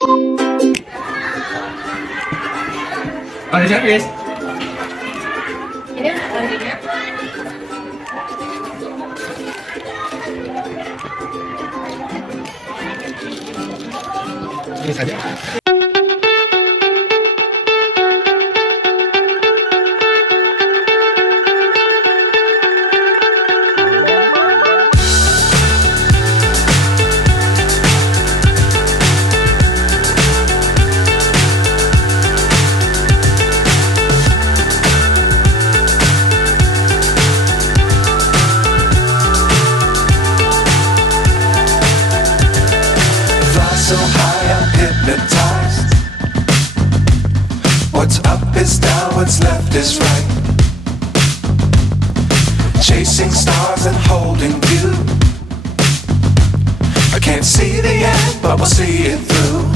Ada servis. Ini laundrynya. Ini saja. So high I'm hypnotized. What's up is down, what's left is right. Chasing stars and holding you. I can't see the end, but we'll see it through.